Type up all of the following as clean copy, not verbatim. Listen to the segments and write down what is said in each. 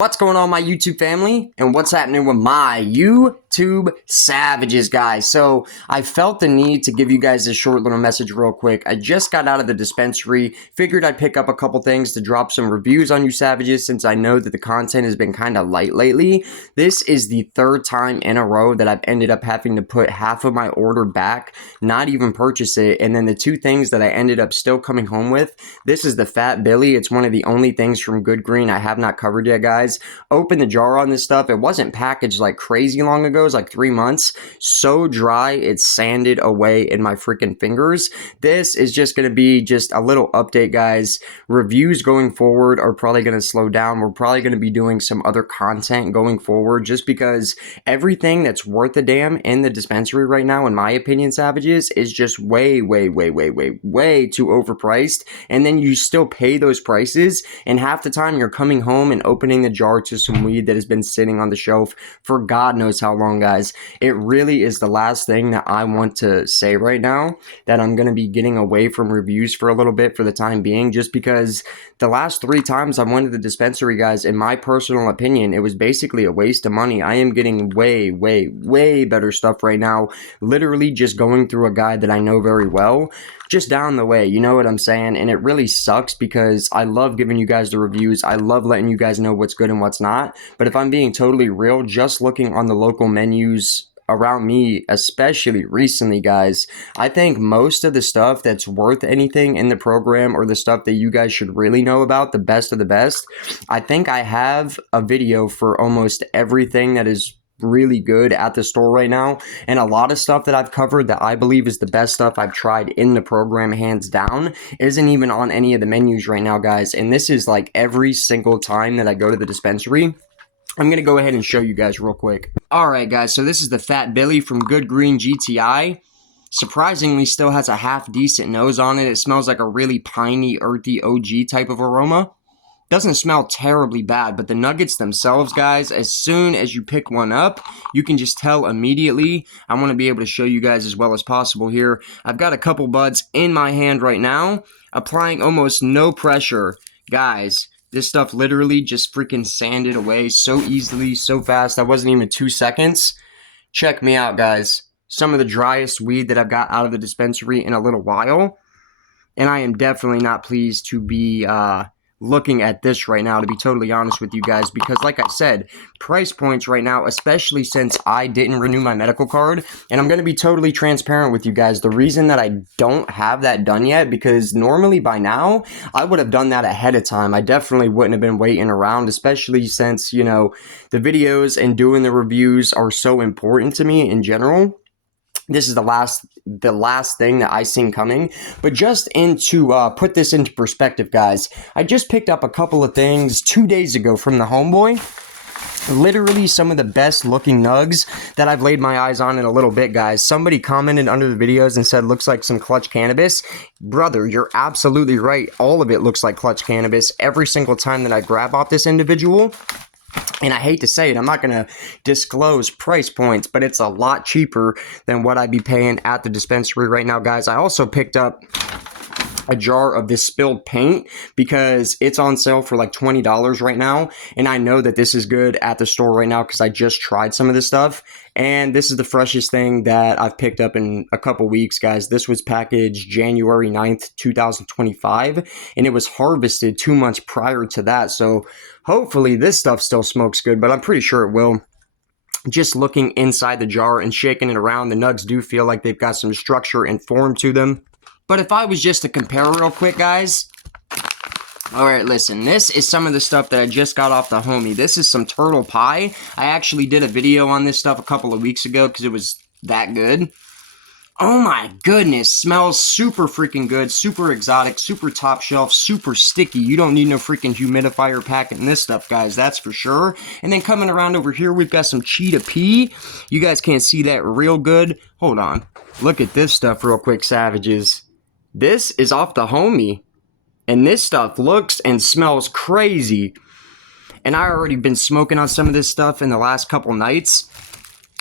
What's going on, my YouTube family, and what's happening with my YouTube savages, guys? So I felt the need to give you guys a short little message real quick. I just got out of the dispensary, figured I'd pick up a couple things to drop some reviews on you savages since I know that the content has been kind of light lately. This is the third time in a row that I've ended up having to put half of my order back, not even purchase it, and then the two things that I ended up still coming home with. This is the Fat Billy. It's one of the only things from Good Green I have not covered yet, guys. Open the jar on this stuff. It wasn't packaged like crazy long ago. It was like 3 months. So dry, it's sanded away in my freaking fingers. This is just going to be just a little update, guys. Reviews going forward are probably going to slow down. We're probably going to be doing some other content going forward just because everything that's worth a damn in the dispensary right now, in my opinion, savages, is just way too overpriced. And then you still pay those prices, and half the time you're coming home and opening the jar to some weed that has been sitting on the shelf for God knows how long, guys. It really is the last thing that I want to say right now, that I'm going to be getting away from reviews for a little bit for the time being, just because the last 3 times I went to the dispensary, guys, in my personal opinion, it was basically a waste of money. I am getting way better stuff right now, literally just going through a guy that I know very well, just down the way, you know what I'm saying? And it really sucks because I love giving you guys the reviews. I love letting you guys know what's good and what's not. But if I'm being totally real, just looking on the local menus around me, especially recently, guys, I think most of the stuff that's worth anything in the program, or the stuff that you guys should really know about, the best of the best, I think I have a video for almost everything that is really good at the store right now, and a lot of stuff that I've covered that I believe is the best stuff I've tried in the program, hands down, isn't even on any of the menus right now, guys. And this is like every single time that I go to the dispensary. I'm going to go ahead and show you guys real quick. Alright, guys, so this is the Fat Billy from Good Green GTI. Surprisingly, still has a half decent nose on it. It smells like a really piney, earthy OG type of aroma. Doesn't smell terribly bad, but the nuggets themselves, guys, as soon as you pick one up, you can just tell immediately. I want to be able to show you guys as well as possible here. I've got a couple buds in my hand right now, applying almost no pressure. Guys, this stuff literally just freaking sanded away so easily, so fast. That wasn't even 2 seconds. Check me out, guys. Some of the driest weed that I've got out of the dispensary in a little while, and I am definitely not pleased to be looking at this right now, to be totally honest with you guys, because like I said, price points right now, especially since I didn't renew my medical card, and I'm going to be totally transparent with you guys, the reason that I don't have that done yet, because normally by now I would have done that ahead of time. I definitely wouldn't have been waiting around, especially since, you know, the videos and doing the reviews are so important to me in general. This is the last thing that I seen coming. But just put this into perspective, guys, I just picked up a couple of things 2 days ago from the homeboy. Literally some of the best looking nugs that I've laid my eyes on in a little bit, guys. Somebody commented under the videos and said, looks like some clutch cannabis. Brother, you're absolutely right. All of it looks like clutch cannabis every single time that I grab off this individual. And I hate to say it, I'm not going to disclose price points, but it's a lot cheaper than what I'd be paying at the dispensary right now, guys. I also picked up a jar of this spilled paint because it's on sale for like $20 right now, and I know that this is good at the store right now because I just tried some of this stuff, and this is the freshest thing that I've picked up in a couple weeks, guys. This was packaged January 9th, 2025, and it was harvested 2 months prior to that, so hopefully this stuff still smokes good, but I'm pretty sure it will. Just looking inside the jar and shaking it around, the nugs do feel like they've got some structure and form to them. But if I was just to compare real quick, guys, alright, listen, this is some of the stuff that I just got off the homie. This is some turtle pie. I actually did a video on this stuff a couple of weeks ago because it was that good. Oh my goodness, smells super freaking good, super exotic, super top shelf, super sticky. You don't need no freaking humidifier packing this stuff, guys, that's for sure. And then coming around over here, we've got some cheetah pea. You guys can't see that real good. Hold on. Look at this stuff real quick, savages. This is off the homie, and this stuff looks and smells crazy. And I already been smoking on some of this stuff in the last couple nights,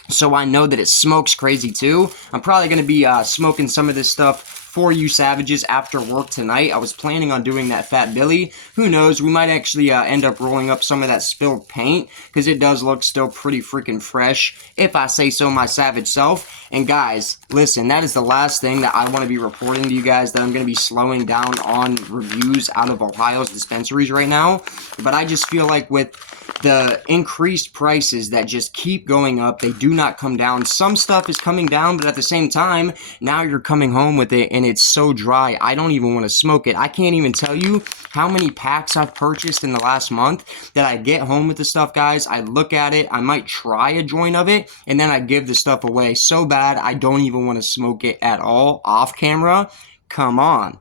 so I know that it smokes crazy too. I'm probably going to be smoking some of this stuff for you savages after work tonight. I was planning on doing that Fat Billy. Who knows? We might actually end up rolling up some of that spilled paint because it does look still pretty freaking fresh, if I say so my savage self. And guys, listen, that is the last thing that I want to be reporting to you guys, that I'm going to be slowing down on reviews out of Ohio's dispensaries right now. But I just feel like with the increased prices that just keep going up, they do not come down. Some stuff is coming down, but at the same time, now you're coming home with it and it's so dry, I don't even want to smoke it. I can't even tell you how many packs I've purchased in the last month that I get home with the stuff, guys. I look at it, I might try a joint of it, and then I give the stuff away so bad I don't even want to smoke it at all off camera. Come on.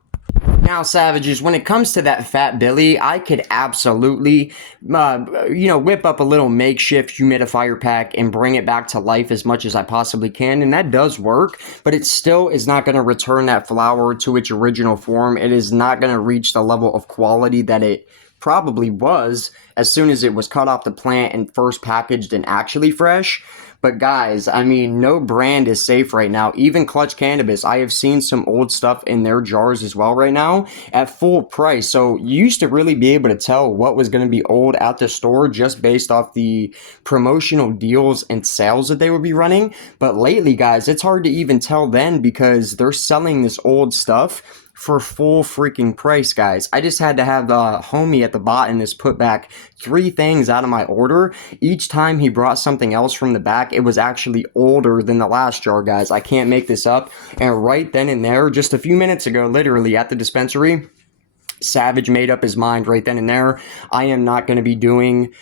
Now, savages, when it comes to that Fat Billy, I could absolutely, whip up a little makeshift humidifier pack and bring it back to life as much as I possibly can, and that does work, but it still is not going to return that flower to its original form. It is not going to reach the level of quality that it probably was as soon as it was cut off the plant and first packaged and actually fresh. But guys, I mean, no brand is safe right now. Even Clutch Cannabis, I have seen some old stuff in their jars as well right now at full price. So you used to really be able to tell what was going to be old at the store just based off the promotional deals and sales that they would be running. But lately, guys, it's hard to even tell then because they're selling this old stuff for full freaking price, guys. I just had to have the homie at the botanist put back 3 things out of my order. Each time he brought something else from the back, it was actually older than the last jar, guys. I can't make this up. And right then and there, just a few minutes ago, literally at the dispensary, Savage made up his mind right then and there. I am not going to be doing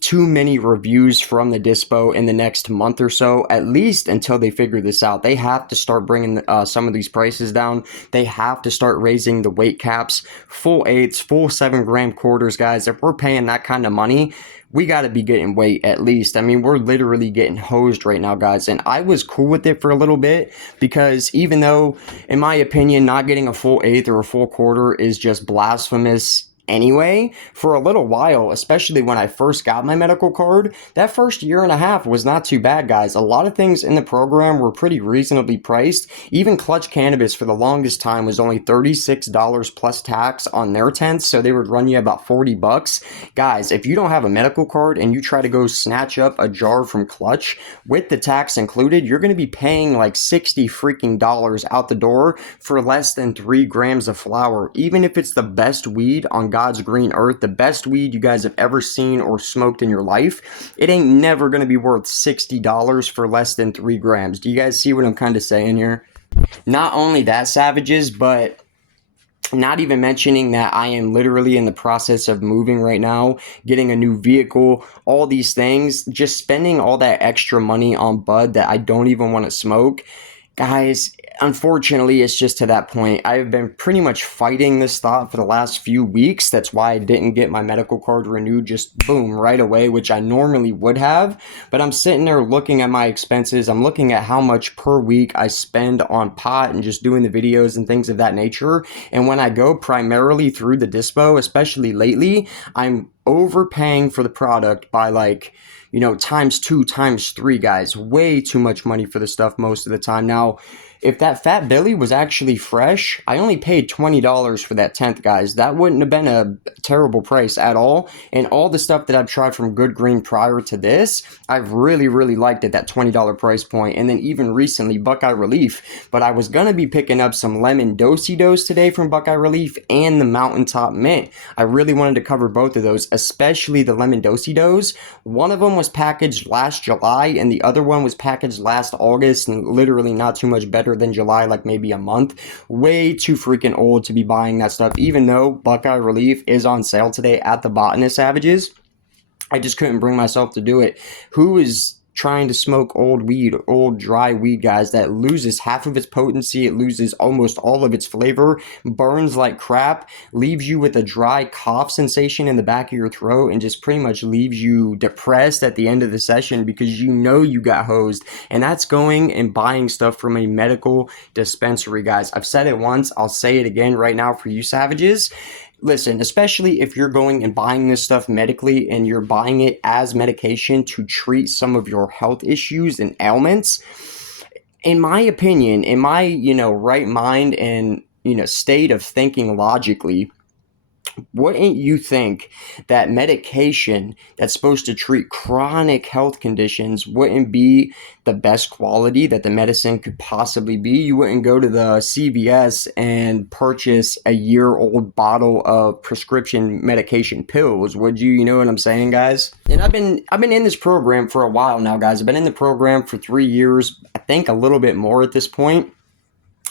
too many reviews from the dispo in the next month or so, at least until they figure this out. They have to start bringing some of these prices down. They have to start raising the weight caps, full 8s, full 7-gram quarters, guys. If we're paying that kind of money, we got to be getting weight at least. I mean, we're literally getting hosed right now, guys. And I was cool with it for a little bit because even though, in my opinion, not getting a full 8th or a full quarter is just blasphemous anyway, for a little while, especially when I first got my medical card, that first year and a half was not too bad, guys. A lot of things in the program were pretty reasonably priced. Even Clutch Cannabis for the longest time was only $36 plus tax on their tents, so they would run you about 40 bucks. Guys, if you don't have a medical card and you try to go snatch up a jar from Clutch with the tax included, you're going to be paying like 60 freaking dollars out the door for less than 3 grams of flower, even if it's the best weed on God's green earth, the best weed you guys have ever seen or smoked in your life. It ain't never going to be worth $60 for less than 3 grams. Do you guys see what I'm kind of saying here? Not only that, savages, but not even mentioning that I am literally in the process of moving right now, getting a new vehicle, all these things, just spending all that extra money on bud that I don't even want to smoke. Guys, unfortunately, it's just to that point. I've been pretty much fighting this thought for the last few weeks. That's why I didn't get my medical card renewed just boom right away, which I normally would have. But I'm sitting there looking at my expenses. I'm looking at how much per week I spend on pot and just doing the videos and things of that nature. And when I go primarily through the dispo, especially lately, I'm overpaying for the product by like, times 2, times 3, guys. Way too much money for the stuff most of the time. Now, if that Fat Billy was actually fresh, I only paid $20 for that 10th, guys. That wouldn't have been a terrible price at all. And all the stuff that I've tried from Good Green prior to this, I've really, really liked it, that $20 price point. And then even recently, Buckeye Relief. But I was going to be picking up some Lemon Do-Si-Dos today from Buckeye Relief and the Mountaintop Mint. I really wanted to cover both of those, especially the Lemon Do-Si-Dos. One of them was packaged last July and the other one was packaged last August, and literally not too much better than July, like maybe a month. Way too freaking old to be buying that stuff, even though Buckeye Relief is on sale today at the Botanist, savages. I just couldn't bring myself to do it. Who is trying to smoke old weed, old dry weed, guys, that loses half of its potency, it loses almost all of its flavor, burns like crap, leaves you with a dry cough sensation in the back of your throat, and just pretty much leaves you depressed at the end of the session because you got hosed. And that's going and buying stuff from a medical dispensary, guys. I've said it once, I'll say it again right now for you savages. Listen, especially if you're going and buying this stuff medically and you're buying it as medication to treat some of your health issues and ailments, in my opinion, in my, right mind and, state of thinking logically, wouldn't you think that medication that's supposed to treat chronic health conditions wouldn't be the best quality that the medicine could possibly be? You wouldn't go to the CVS and purchase a year-old bottle of prescription medication pills, would you? You know what I'm saying, guys? And I've been in this program for a while now, guys. I've been in the program for 3 years, I think a little bit more at this point.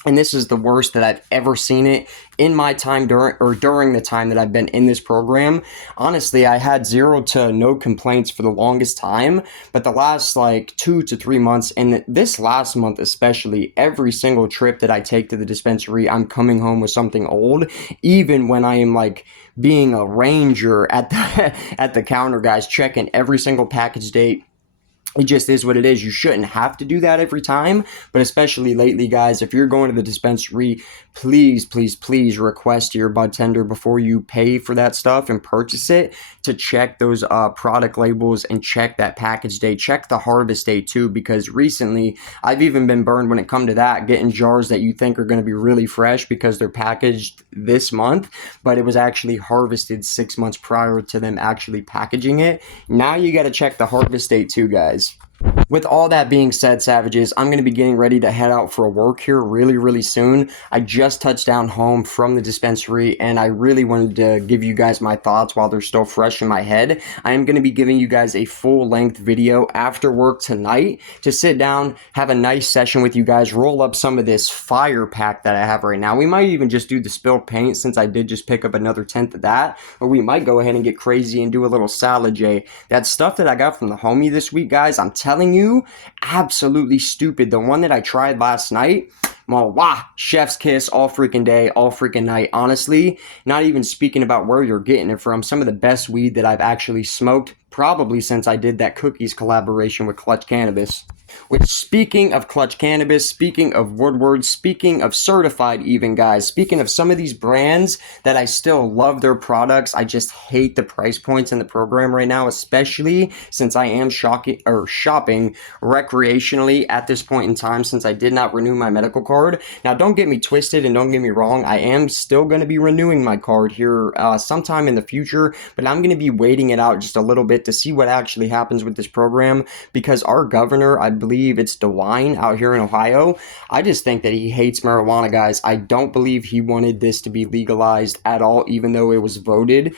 And this is the worst that I've ever seen it in my time during the time that I've been in this program. Honestly, I had zero to no complaints for the longest time, but the last like 2 to 3 months, and this last month especially, every single trip that I take to the dispensary, I'm coming home with something old, even when I am like being a ranger at the at the counter, guys, checking every single package date. It just is what it is. You shouldn't have to do that every time, but especially lately, guys, if you're going to the dispensary, please, please, please request to your bud tender before you pay for that stuff and purchase it to check those product labels and check that package date. Check the harvest date too, because recently I've even been burned when it come to that, getting jars that you think are going to be really fresh because they're packaged this month, but it was actually harvested 6 months prior to them actually packaging it. Now you got to check the harvest date too, guys. With all that being said, Savages, I'm going to be getting ready to head out for work here really, really soon. I just touched down home from the dispensary, and I really wanted to give you guys my thoughts while they're still fresh in my head. I am going to be giving you guys a full-length video after work tonight to sit down, have a nice session with you guys, roll up some of this fire pack that I have right now. We might even just do the spilled paint since I did just pick up another tenth of that, or we might go ahead and get crazy and do a little salad, Jay. That stuff that I got from the homie this week, guys, I'm telling you, absolutely stupid. The one that I tried last night, well, wow, chef's kiss all freaking day, all freaking night. Honestly, not even speaking about where you're getting it from, some of the best weed that I've actually smoked, probably since I did that cookies collaboration with Clutch Cannabis. Which, speaking of Clutch Cannabis, speaking of Woodward, speaking of certified even, guys, speaking of some of these brands that I still love their products, I just hate the price points in the program right now, especially since I am shopping recreationally at this point in time since I did not renew my medical card. Now, don't get me twisted and don't get me wrong, I am still going to be renewing my card here sometime in the future, but I'm going to be waiting it out just a little bit to see what actually happens with this program, because our governor, I believe it's DeWine out here in Ohio, I just think that he hates marijuana, guys. I don't believe he wanted this to be legalized at all, even though it was voted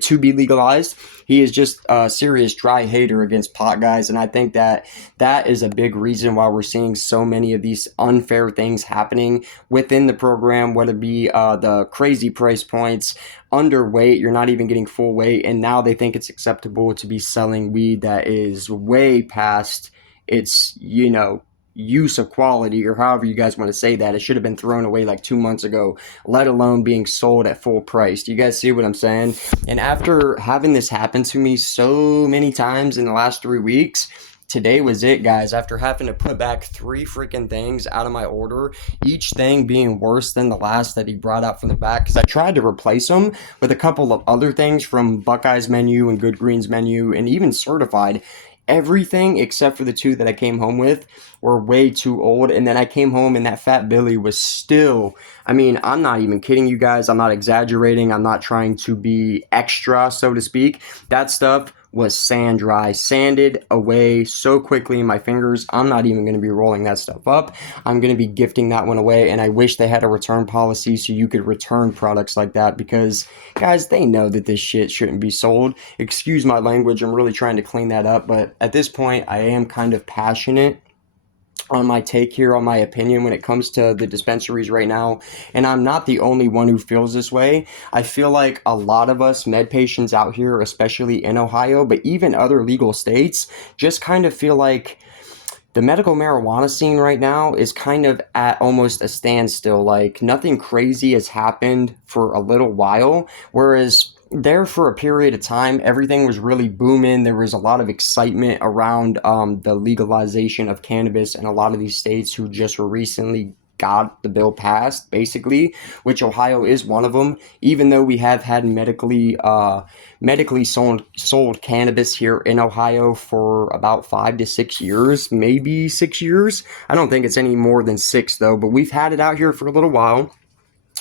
to be legalized. He is just a serious dry hater against pot, guys, and I think that that is a big reason why we're seeing so many of these unfair things happening within the program, whether it be the crazy price points, underweight, you're not even getting full weight, and now they think it's acceptable to be selling weed that is way past its, use of quality, or however you guys want to say that. It should have been thrown away like 2 months ago, let alone being sold at full price. Do you guys see what I'm saying? And after having this happen to me so many times in the last 3 weeks, today was it, guys. After having to put back 3 freaking things out of my order, each thing being worse than the last that he brought out from the back, because I tried to replace them with a couple of other things from Buckeye's menu and Good Green's menu and even Certified. Everything except for the 2 that I came home with were way too old. And then I came home and that Fat Billy was still, I mean, I'm not even kidding you guys. I'm not exaggerating. I'm not trying to be extra, so to speak. That stuff was sand dry, sanded away so quickly in my fingers. I'm not even going to be rolling that stuff up. I'm going to be gifting that one away, and I wish they had a return policy so you could return products like that, because guys, they know that this shit shouldn't be sold. Excuse my language, I'm really trying to clean that up, but at this point I am kind of passionate on my take here, on my opinion when it comes to the dispensaries right now, and I'm not the only one who feels this way. I feel like a lot of us med patients out here, especially in Ohio, but even other legal states, just kind of feel like the medical marijuana scene right now is kind of at almost a standstill. Like, nothing crazy has happened for a little while, whereas there for a period of time, everything was really booming. There was a lot of excitement around the legalization of cannabis in a lot of these states who just were recently got the bill passed, basically, which Ohio is one of them. Even though we have had medically sold cannabis here in Ohio for about 5 to 6 years, maybe 6 years. I don't think it's any more than 6 though, but we've had it out here for a little while.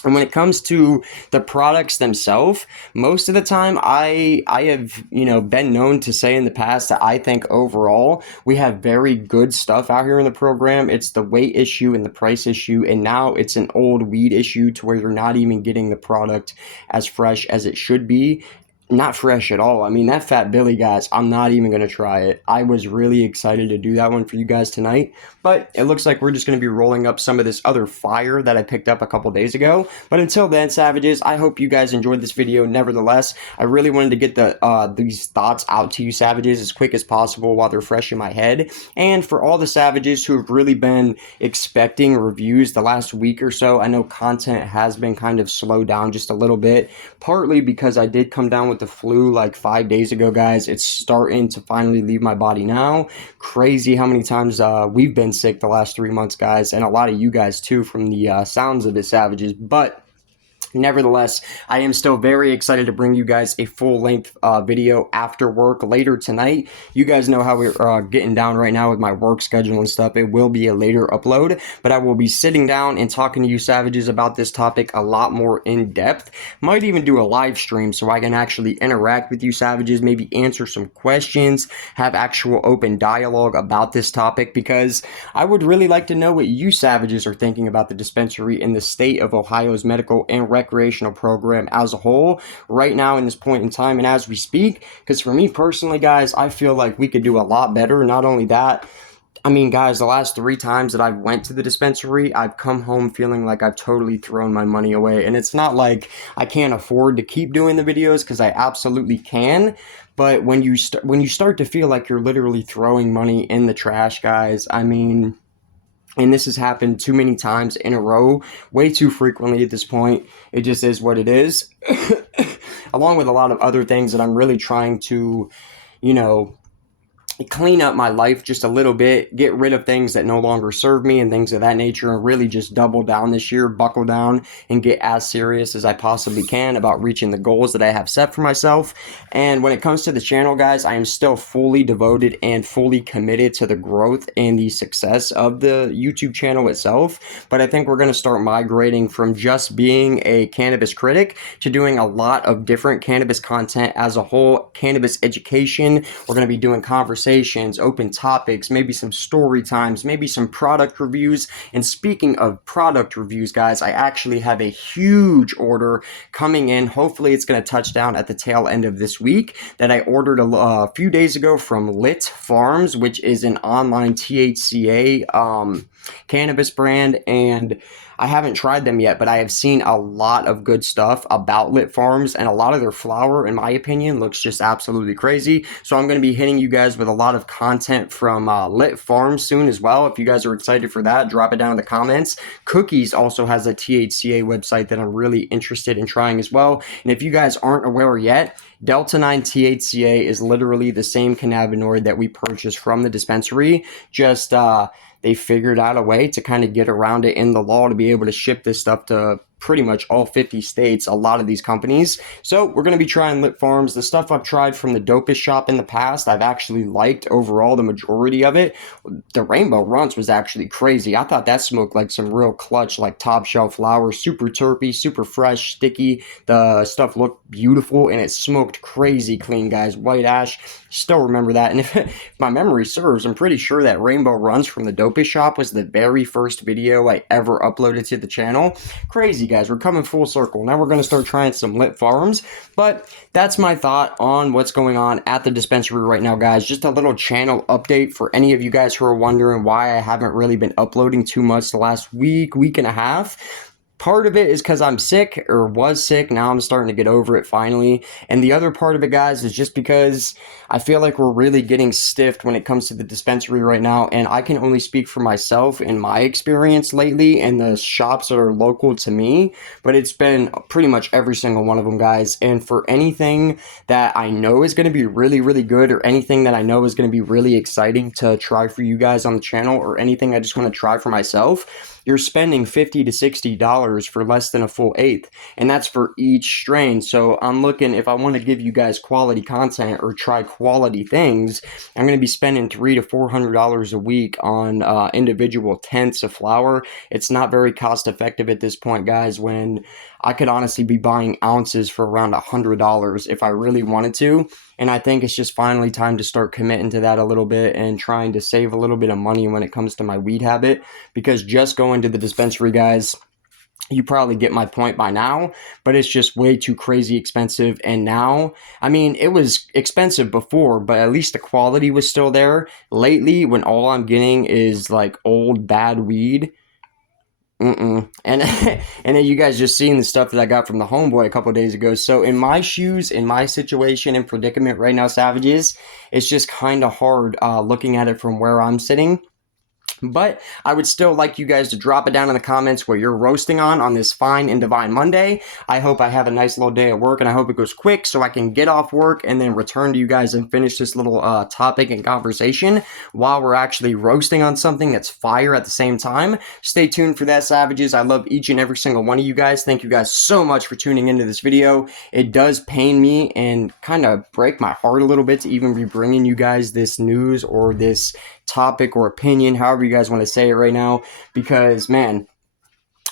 And when it comes to the products themselves, most of the time I have, been known to say in the past that I think overall we have very good stuff out here in the program. It's the weight issue and the price issue, and now it's an old weed issue to where you're not even getting the product as fresh as it should be. Not fresh at all. I mean, that Fat Billy, guys, I'm not even going to try it. I was really excited to do that one for you guys tonight, but it looks like we're just going to be rolling up some of this other fire that I picked up a couple days ago. But until then, savages, I hope you guys enjoyed this video. Nevertheless, I really wanted to get these thoughts out to you, savages, as quick as possible while they're fresh in my head. And for all the savages who have really been expecting reviews the last week or so, I know content has been kind of slowed down just a little bit, partly because I did come down with the flu like 5 days ago, guys. It's starting to finally leave my body now. Crazy how many times we've been sick the last 3 months, guys, and a lot of you guys too from the sounds of it, savages. But nevertheless, I am still very excited to bring you guys a full-length video after work later tonight. You guys know how we're getting down right now with my work schedule and stuff. It will be a later upload, but I will be sitting down and talking to you savages about this topic a lot more in depth. Might even do a live stream so I can actually interact with you savages, maybe answer some questions, have actual open dialogue about this topic, because I would really like to know what you savages are thinking about the dispensary in the state of Ohio's medical and recreational program as a whole right now in this point in time and as we speak. Because for me personally, guys, I feel like we could do a lot better. Not only that, I mean, guys, the last 3 times that I've went to the dispensary, I've come home feeling like I've totally thrown my money away. And it's not like I can't afford to keep doing the videos, because I absolutely can. But when you start to feel like you're literally throwing money in the trash, guys, I mean, and this has happened too many times in a row, way too frequently at this point. It just is what it is. Along with a lot of other things that I'm really trying to, clean up my life just a little bit, get rid of things that no longer serve me and things of that nature, and really just double down this year, buckle down, and get as serious as I possibly can about reaching the goals that I have set for myself. And when it comes to the channel, guys, I am still fully devoted and fully committed to the growth and the success of the YouTube channel itself. But I think we're going to start migrating from just being a cannabis critic to doing a lot of different cannabis content as a whole, cannabis education. We're going to be doing conversations, open topics, maybe some story times, maybe some product reviews. And speaking of product reviews, guys, I actually have a huge order coming in. Hopefully it's going to touch down at the tail end of this week, that I ordered a few days ago from Lit Farms, which is an online THCA cannabis brand. And I haven't tried them yet, but I have seen a lot of good stuff about Lit Farms, and a lot of their flower, in my opinion, looks just absolutely crazy. So I'm going to be hitting you guys with a lot of content from Lit Farms soon as well. If you guys are excited for that, drop it down in the comments. Cookies also has a THCA website that I'm really interested in trying as well. And if you guys aren't aware yet, Delta 9 THCA is literally the same cannabinoid that we purchased from the dispensary, just they figured out a way to kind of get around it in the law to be able to ship this stuff to pretty much all 50 states, a lot of these companies. So we're going to be trying Lit Farms. The stuff I've tried from the Dopest shop in the past, I've actually liked overall the majority of it. The Rainbow Runts was actually crazy. I thought that smoked like some real clutch, like top shelf flower, super terpy, super fresh, sticky. The stuff looked beautiful and it smoked crazy clean, guys. White ash, still remember that. And if my memory serves, I'm pretty sure that Rainbow Runs from the Dopest shop was the very first video I ever uploaded to the channel. Crazy, guys. We're coming full circle. Now we're going to start trying some Lit Farms, but that's my thought on what's going on at the dispensary right now, guys. Just a little channel update for any of you guys who are wondering why I haven't really been uploading too much the last week and a half. Part of it is because I'm sick, or was sick. Now I'm starting to get over it finally. And the other part of it, guys, is just because I feel like we're really getting stiffed when it comes to the dispensary right now. And I can only speak for myself and my experience lately and the shops that are local to me. But it's been pretty much every single one of them, guys. And for anything that I know is going to be really, really good, or anything that I know is going to be really exciting to try for you guys on the channel, or anything I just want to try for myself, you're spending $50 to $60 for less than a full eighth, and that's for each strain. So I'm looking, if I want to give you guys quality content or try quality things, I'm going to be spending $300 to $400 a week on individual tenths of flower. It's not very cost effective at this point, guys, when I could honestly be buying ounces for around $100 if I really wanted to. And I think it's just finally time to start committing to that a little bit and trying to save a little bit of money when it comes to my weed habit, because just going to the dispensary, guys, you probably get my point by now, but it's just way too crazy expensive. And now, I mean, it was expensive before, but at least the quality was still there. Lately, when all I'm getting is like old bad weed, and and then you guys just seeing the stuff that I got from the homeboy a couple days ago. So in my shoes, in my situation and predicament right now, Savages, it's just kind of hard looking at it from where I'm sitting. But I would still like you guys to drop it down in the comments what you're roasting on this fine and divine Monday. I hope I have a nice little day at work, and I hope it goes quick so I can get off work and then return to you guys and finish this little topic and conversation while we're actually roasting on something that's fire at the same time. Stay tuned for that, Savages. I love each and every single one of you guys. Thank you guys so much for tuning into this video. It does pain me and kind of break my heart a little bit to even be bringing you guys this news or this topic or opinion, however you guys want to say it right now, because man,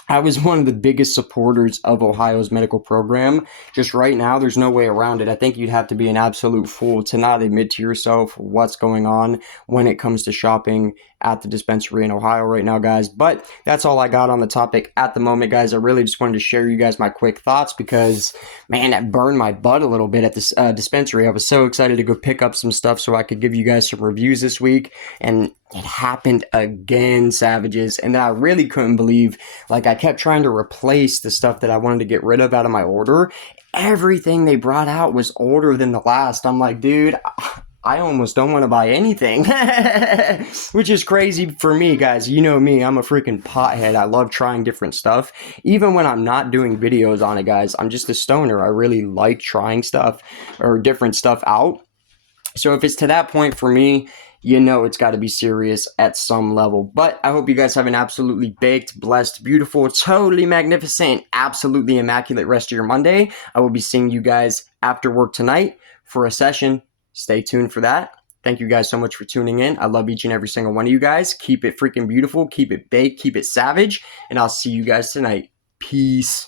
I was one of the biggest supporters of Ohio's medical program. Just right now, there's no way around it. I think you'd have to be an absolute fool to not admit to yourself what's going on when it comes to shopping at the dispensary in Ohio right now, guys. But that's all I got on the topic at the moment, guys. I really just wanted to share you guys my quick thoughts because, man, that burned my butt a little bit at this dispensary. I was so excited to go pick up some stuff so I could give you guys some reviews this week, and it happened again, Savages. And then I really couldn't believe, like, I kept trying to replace the stuff that I wanted to get rid of out of my order. Everything they brought out was older than the last. I'm like, dude, I almost don't want to buy anything, which is crazy for me, guys. You know me, I'm a freaking pothead. I love trying different stuff. Even when I'm not doing videos on it, guys, I'm just a stoner. I really like trying stuff or different stuff out. So if it's to that point for me, you know it's got to be serious at some level. But I hope you guys have an absolutely baked, blessed, beautiful, totally magnificent, absolutely immaculate rest of your Monday. I will be seeing you guys after work tonight for a session. Stay tuned for that. Thank you guys so much for tuning in. I love each and every single one of you guys. Keep it freaking beautiful. Keep it baked. Keep it savage. And I'll see you guys tonight. Peace.